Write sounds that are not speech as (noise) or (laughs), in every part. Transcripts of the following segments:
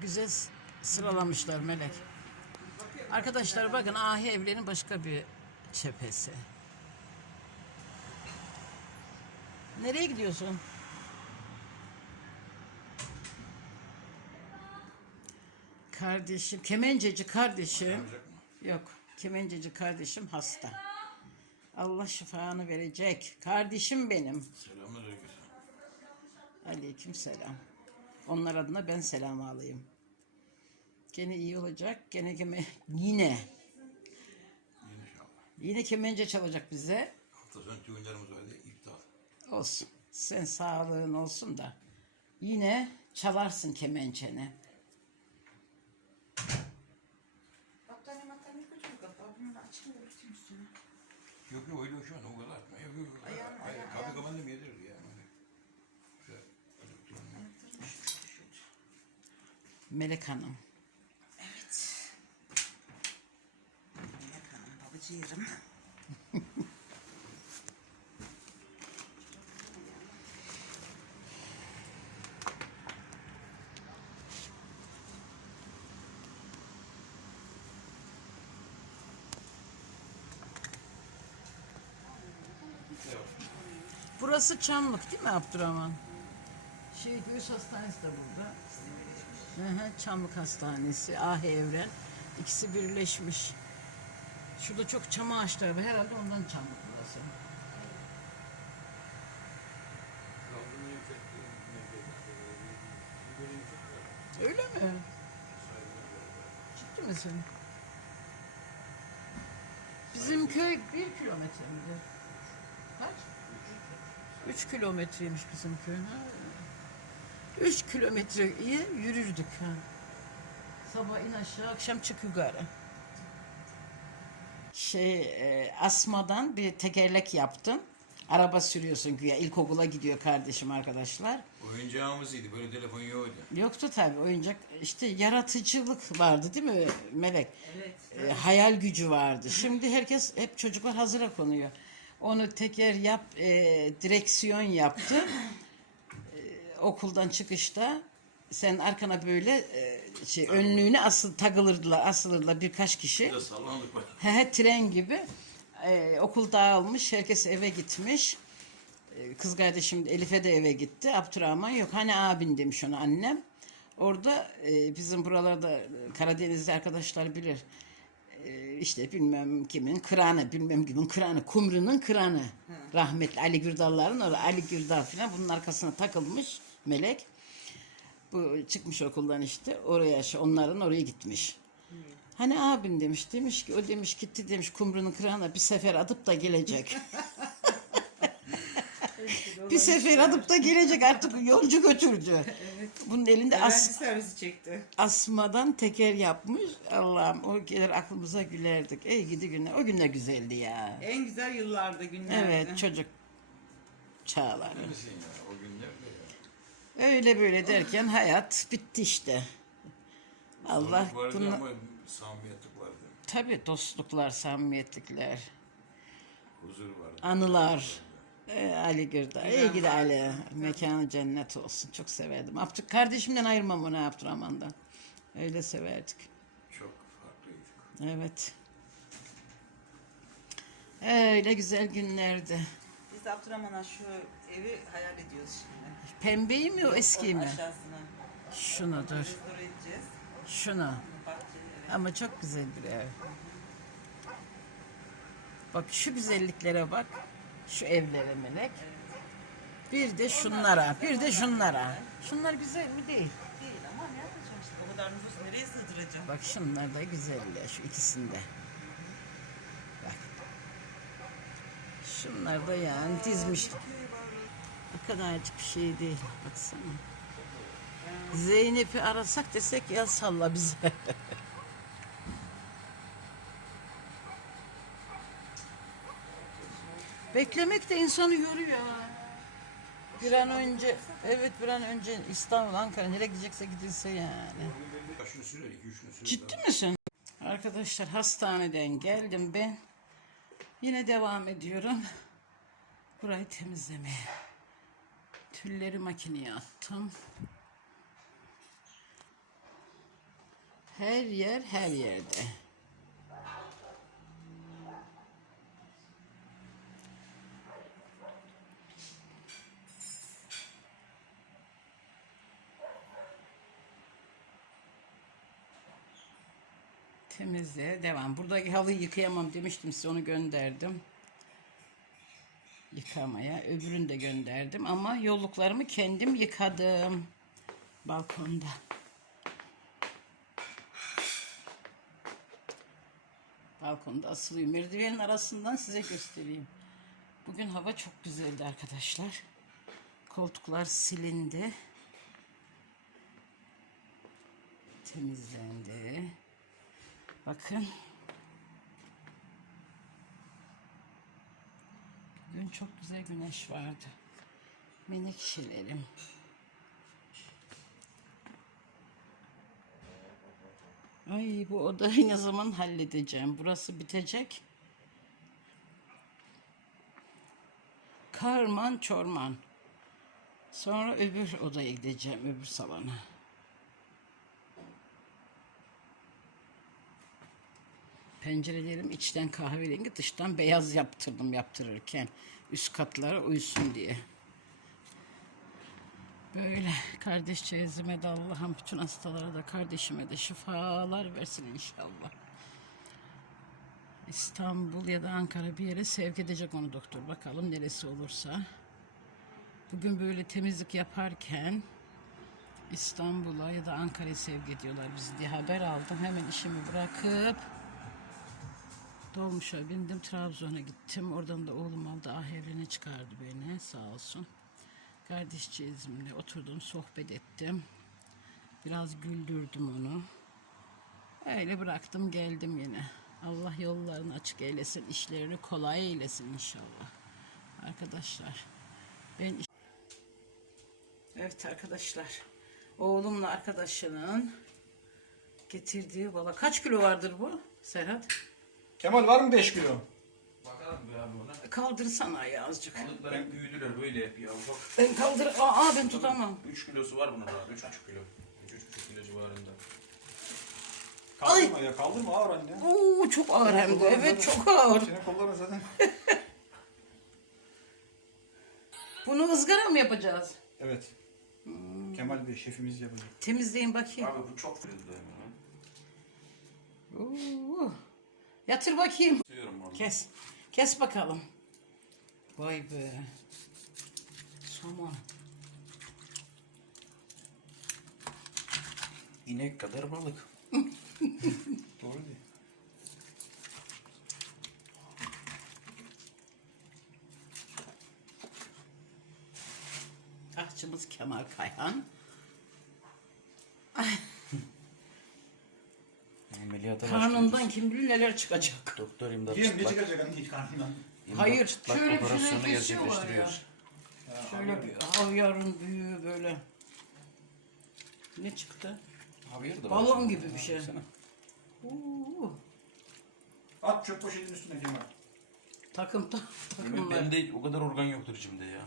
güzel sıralamışlar Melek. Arkadaşlar bakın Ahi Evler'in başka bir cephesi. Nereye gidiyorsun? Kardeşim, kemenceci kardeşim. Yok, kemenceci kardeşim hasta. Allah şifanı verecek. Kardeşim benim. Selamünaleyküm. Aleyküm selam. Onlar adına ben selam alayım. Gene iyi olacak. Gene keme yine İnşallah. yine kemence çalacak bize. Hafta sonu düğünlerimiz vardı. iptal. Olsun. Sen sağlığın olsun da yine çalarsın kemençeni. Battaniye battaniye koyacağım kapağı. Bunu da açayım da örteyim üstüne. Yok yok öyle şu an o kadar atma. Yok yok. Hayır, ayağım, kapı ayağım. kapandı mı yedir ya. Melek Hanım. Evet. Melek Babacığım. Burası Çamlık değil mi Abdurrahman? Şey Göğüs Hastanesi de burada. Hı hı, Çamlık Hastanesi, Ahi Evren. İkisi birleşmiş. Şurada çok çam ağaçları var. Herhalde ondan Çamlık burası. Öyle mi? Ciddi misin? Bizim köy bir kilometre miydi? Kaç? Üç kilometreymiş bizim köy. Ha. Üç kilometreyi yürürdük. Ha. Sabah in aşağı, akşam çık yukarı. Şey, e, asmadan bir tekerlek yaptım. Araba sürüyorsun güya. İlkokula gidiyor kardeşim arkadaşlar. Oyuncağımız idi. Böyle telefon yoktu. Yoktu tabii oyuncak. İşte yaratıcılık vardı değil mi Melek? Evet. E, hayal gücü vardı. Şimdi herkes hep çocuklar hazıra konuyor. Onu teker yap, e, direksiyon yaptı. E, okuldan çıkışta sen arkana böyle e, şey önlüğüne asıl takılırdılar, asılırdılar birkaç kişi. He he tren gibi. Ee, okul dağılmış, herkes eve gitmiş. Ee, kız kardeşim Elif'e de eve gitti. Abdurrahman yok. Hani abin demiş ona annem. Orada e, bizim buralarda e, Karadenizli arkadaşlar bilir. E, işte bilmem kimin kıranı, bilmem kimin kıranı, Kumru'nun kıranı. Rahmetli Ali Gürdalların orada Ali Gürdal falan bunun arkasına takılmış melek. Bu çıkmış okuldan işte oraya şey, onların oraya gitmiş. Hani abin demiş demiş ki o demiş gitti demiş kumrunun kırağına bir sefer atıp da gelecek. (laughs) bir sefer atıp da gelecek artık yolcu götürdü. (laughs) Bunun elinde as, çekti. asmadan teker yapmış. Allah'ım o gelir aklımıza gülerdik. Ey gidi günler. O günler güzeldi ya. En güzel yıllarda günlerde. Evet çocuk çağları. Neresin ya? O günler. Öyle böyle derken hayat bitti işte. Allah Zorluk bunu ama samimiyetlik vardı. tabii dostluklar, samimiyetlikler, Huzur vardı. anılar. Ee, Ali Gürdağ. İyi gidi Ali. Mekanı cennet olsun. Çok severdim. Abdü kardeşimden ayırmam onu Abdurrahman'dan. Öyle severdik. Çok farklıydık. Evet. Öyle güzel günlerdi. Biz Abdurrahman'a şu evi hayal ediyoruz şimdi. Pembeyi mi o eskiyi mi? Aşağısına. Şunu dur. Restore edeceğiz. Şunu. Ama çok güzel bir ev. Bak şu güzelliklere bak. Şu evlere melek. Bir de şunlara, bir de şunlara. Şunlar güzel mi değil? Değil ama ne yapacağım işte. O kadar nüfus nereye sığdıracağım? Bak şunlar da güzeller şu ikisinde. Bak. Şunlar da yani dizmiş. O kadarcık bir şey değil. Baksana. Zeynep'i arasak desek ya salla bize. (laughs) Beklemek de insanı yoruyor. Bir an önce, evet bir an önce İstanbul, Ankara nereye gidecekse gidilse yani. Ciddi misin? Arkadaşlar hastaneden geldim ben. Yine devam ediyorum. Burayı temizlemeye. Tülleri makineye attım. Her yer her yerde. Temizliğe devam. Buradaki halıyı yıkayamam demiştim size onu gönderdim. Yıkamaya. Öbürünü de gönderdim ama yolluklarımı kendim yıkadım. Balkonda. Balkonda asılıyor. Merdivenin arasından size göstereyim. Bugün hava çok güzeldi arkadaşlar. Koltuklar silindi. Temizlendi. Bakın. Bugün çok güzel güneş vardı. Menekşelerim. Ay bu odayı ne zaman halledeceğim? Burası bitecek. Karman çorman. Sonra öbür odaya gideceğim, öbür salona. Pencerelerim içten kahverengi, dıştan beyaz yaptırdım yaptırırken. Üst katlara uysun diye. Böyle kardeş çeyizime de Allah'ım bütün hastalara da kardeşime de şifalar versin inşallah. İstanbul ya da Ankara bir yere sevk edecek onu doktor. Bakalım neresi olursa. Bugün böyle temizlik yaparken İstanbul'a ya da Ankara'ya sevk ediyorlar bizi diye haber aldım. Hemen işimi bırakıp dolmuşa bindim Trabzon'a gittim. Oradan da oğlum aldı ah evine çıkardı beni sağ olsun. Kardeşçizimle oturdum sohbet ettim. Biraz güldürdüm onu. Öyle bıraktım geldim yine. Allah yollarını açık eylesin, işlerini kolay eylesin inşallah. Arkadaşlar ben Evet arkadaşlar. Oğlumla arkadaşının getirdiği baba kaç kilo vardır bu Serhat? Kemal var mı 5 kilo? Bakalım bir abi ona. Kaldırsana ayağı azıcık. Balıklar büyüdüler böyle yapıyor. Bak Ben kaldır. Aa ben tutamam. 3 kilosu var bunun abi. 3,5 kilo. 3,5 kilo civarında. Kaldırma ya kaldırma ağır anne. Oo çok ağır hem de. Evet çok ağır. Senin kolların zaten. (laughs) Bunu ızgara mı yapacağız? evet. Kemal Bey şefimiz yapacak. Temizleyin bakayım. Abi bu çok fırıldı. Oo. Yatır bakayım. Tutuyorum onu. Kes. Kes bakalım. Vay be. Somon. İnek kadar balık. (laughs) Doğru değil. Aşçımız Kemal Kayhan. Karnından kim bilir neler çıkacak. Doktor imdat Diyelim ne çıkacak anne hiç karnından? Hayır, çıplak şöyle bir operasyonu şeyler kesiyorlar gerçekleştiriyor. Şöyle bir havyarın büyüğü böyle. Ne çıktı? Hayır da Balon gibi bir şey. Oo. At çöp poşetin üstüne Kemal. Takım ta takımlar. Bende o kadar organ yoktur içimde ya.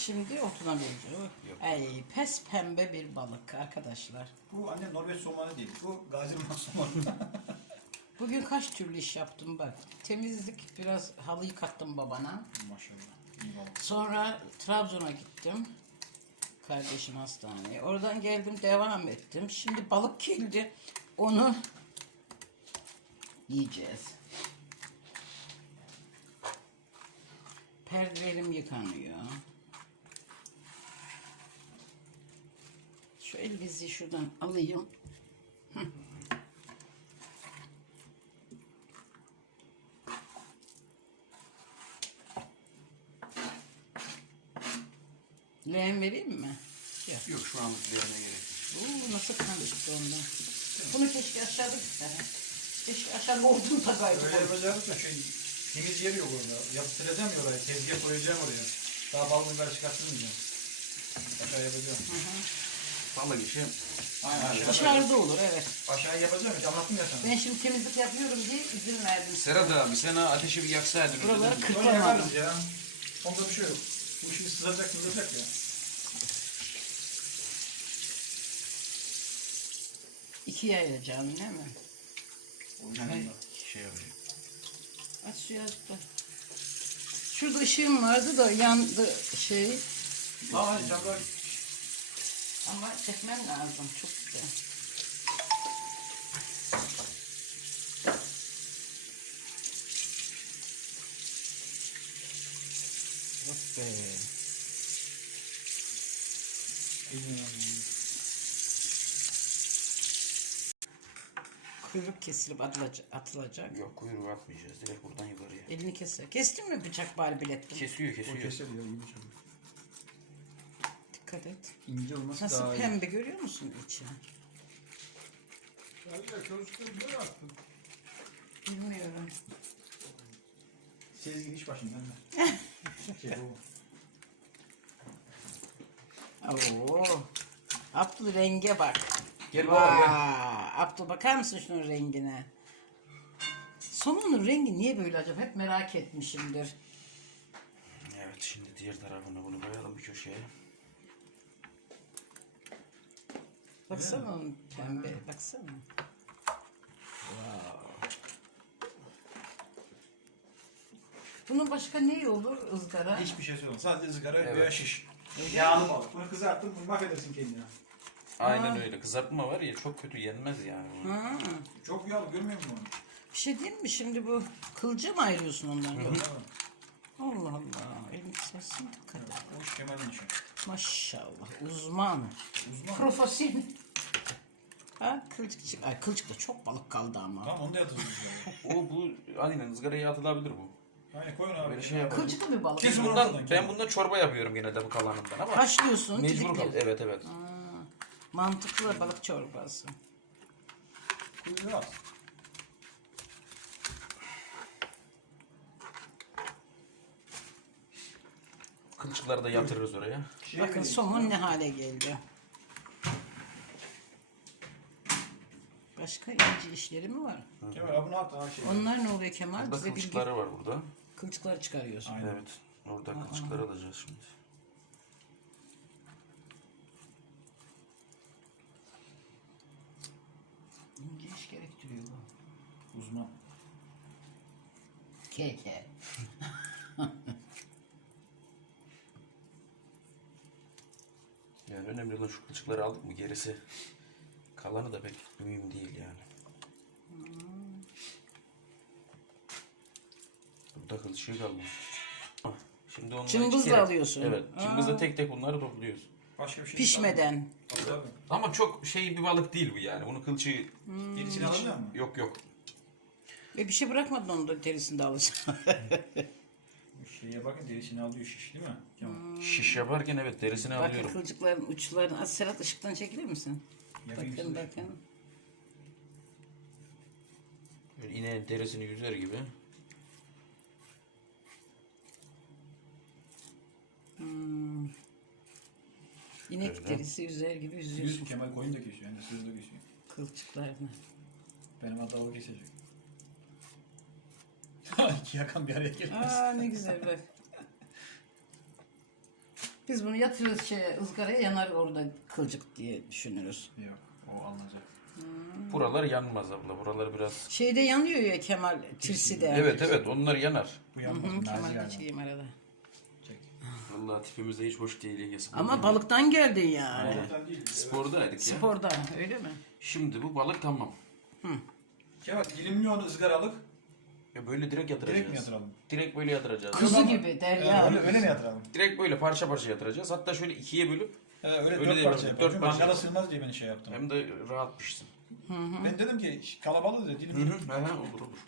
Şimdi otuna benziyor. Ay pes pembe bir balık arkadaşlar. Bu anne Norveç somonı değil. Bu Gaziman somonu. (laughs) Bugün kaç türlü iş yaptım bak. Temizlik biraz halıyı kattım babana. Maşallah. İyi. Sonra Trabzon'a gittim. Kardeşim hastaneye. Oradan geldim devam ettim. Şimdi balık geldi. Onu yiyeceğiz. Perdelerim yıkanıyor. Elbizi şuradan alayım. Hı. Leğen vereyim mi? Yok. Yok şu anlık yana gerek yok. Oo, nasıl kan çıktı ondan. Bunu keşke aşağıda Keşke aşağıda odun takaydı. Öyle yapacağız da şey temiz yeri yok orada. Yaptıracağım ya oraya. Tezgah koyacağım oraya. Daha fazla bunları çıkartmayacağım. Aşağı yapacağım. Balık işi. Aynen aşağı. Dışarıda olur evet. Aşağı yapacağım. Hiç anlattım ya sana. Ben şimdi temizlik yapıyorum diye izin verdim. Serhat abi sen ha ateşi bir yaksaydın. Buraları Sonra yaparız ya. Onda bir şey yok. Bu şimdi sızacak sızacak ya. İkiye ayıracağım değil mi? Yani şey yapıyor. Aç suyu azıcık da. Şurada ışığım vardı da yandı şey. Aa camlar Ama çekmem lazım. Çok güzel. Of be. Kuyruk kesilip atılacak. atılacak. Yok kuyruğu atmayacağız. Direkt buradan yukarıya. Elini keser. Kestin mi bıçak bari bilettim? Kesiyor o kesiyor. keser ya şey. Dikkat et. İnce olması Nasıl daha iyi. pembe görüyor musun içi? Ya çocuklar ne yaptın? Bilmiyorum. Sezgin iş başından da. (laughs) şey bu. Oo. Abdül renge bak. Gel baba gel. Abdül bakar mısın şunun rengine? Somonun rengi niye böyle acaba? Hep merak etmişimdir. Evet şimdi diğer tarafına bunu koyalım bir köşeye. Baksana onun pembe. Baksana. Bunun başka ne olur ızgara? Hiçbir şey söyleme. Sadece ızgara Evet. veya şiş. Yağlı balık. Bunu kızarttın, bunu mahvedersin kendine. Aynen öyle. Kızartma var ya çok kötü yenmez yani. Ha. Çok yağlı görmüyor musun onu? Bir şey diyeyim mi? Şimdi bu kılca mı ayırıyorsun ondan? Allah Allah. Dikkat et. O iş Kemal'in işi. Maşallah. Uzman. Uzman. Profesyonel. Ha kılçık çık. Ay kılçık da çok balık kaldı ama. Tamam onu da yatırırız. (laughs) O bu aynen ızgaraya atılabilir bu. Hani koyun abi. Böyle şey yapalım. Kılçık da bir balık. Kes Biz bunu bundan, ben bundan çorba yapıyorum genelde bu kalanından ama Haşlıyorsun. mecbur kal. Evet evet. Mantıklı balık çorbası. Kuyruğu Kılçıkları da yatırırız oraya. Şey Bakın mi? somon ne hale geldi. Başka ince işleri mi var? Kemal abi ne yaptı ha şey? Onlar ne oluyor Kemal? Burada Bize bilgi kılçıkları var burada. kılçıkları çıkarıyorsun. Aynen. Evet. Orada kılçıkları alacağız şimdi. İnce iş gerektiriyor bu. Uzman. Keke. (laughs) Yani önemli olan şu kılçıkları aldık mı gerisi kalanı da pek mühim değil yani. Burada kılçığı kalmadı. Şimdi onları Cımbızla kere- alıyorsun. Evet. Cımbızla tek tek bunları topluyoruz. Başka bir şey Pişmeden. Tabii tabii. Ama çok şey bir balık değil bu yani. Bunun kılçığı Gerisini alacak mı? yok yok. E bir şey bırakmadın onu da derisinde alacaksın. (laughs) Şeye bakın derisini alıyor şiş değil mi? Kemal. Şiş yaparken evet derisini Bakın alıyorum. kılçıkların uçlarını. Az Serhat ışıktan çekilir misin? Yapayım Bakın size. bakın. Böyle ineğin derisini yüzer gibi. İnek Öyle. derisi yüzer gibi yüzüyorsun Yüz Kemal koyun da kesiyor. Yani sığır da kesiyor. kılçıklarını. Benim o kesecek. İki yakan bir araya gelmez. Aa ne güzel bak. Biz bunu yatırırız şeye, ızgaraya yanar orada kılcık diye düşünürüz. Yok o alınacak. Buralar yanmaz abla. Buralar biraz... Şeyde yanıyor ya Kemal Tirsi'de. Evet evet onlar yanar. Bu Hı yanmaz. hı, Kemal'de yani. çekeyim arada. Çek. Vallahi tipimiz de hiç hoş değil Ege. Ama balıktan geldin yani. Balıktan değil. Spordaydık ya. Sporda öyle mi? Şimdi bu balık tamam. Kemal dilimli onu ızgaralık. Ya böyle direkt yatıracağız. Direkt mi yatıralım? Direkt böyle yatıracağız. Kuzu ama- gibi Derya. Yani öyle, öyle mi yatıralım? Direkt böyle parça parça yatıracağız. Hatta şöyle ikiye bölüp He, öyle, Öyle dört de parça yapalım, yapalım. dört Çünkü parça Mangala yapalım. sığmaz diye ben şey yaptım. hem de rahat pişsin. Ben dedim ki "Şş, kalabalık da dilim. Hı hı. Hı hı, olur olur.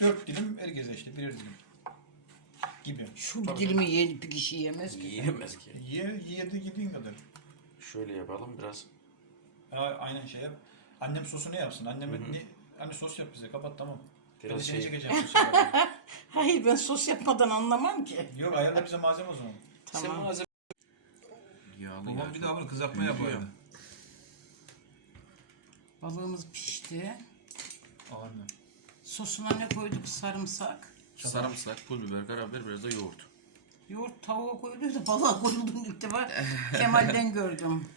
Dört dilim herkese işte birer dilim. Gibi. Şu bir dilimi ye, bir kişi yemez ki. Yiyemez ki. Ye, yedi yediğin kadar. Şöyle yapalım biraz. Ha, aynen şey yap. Annem sosu ne yapsın? Annem ne, anne sos yap bize kapat tamam. Biraz ben de seni şey- çekeceğim. yaparken. (laughs) Hayır ben sos yapmadan anlamam ki. Yok ayarla bize malzeme o zaman. Sen Tamam. malzeme... Yağlı Babam bir daha bunu kızartma yapıyor. Balığımız pişti. Ağır mı? Sosuna ne koyduk? Sarımsak. Sarımsak, pul biber, karabiber, biraz da yoğurt. Yoğurt tavuğa koyuluyor da balığa koyulduğunu ilk defa Kemal'den gördüm.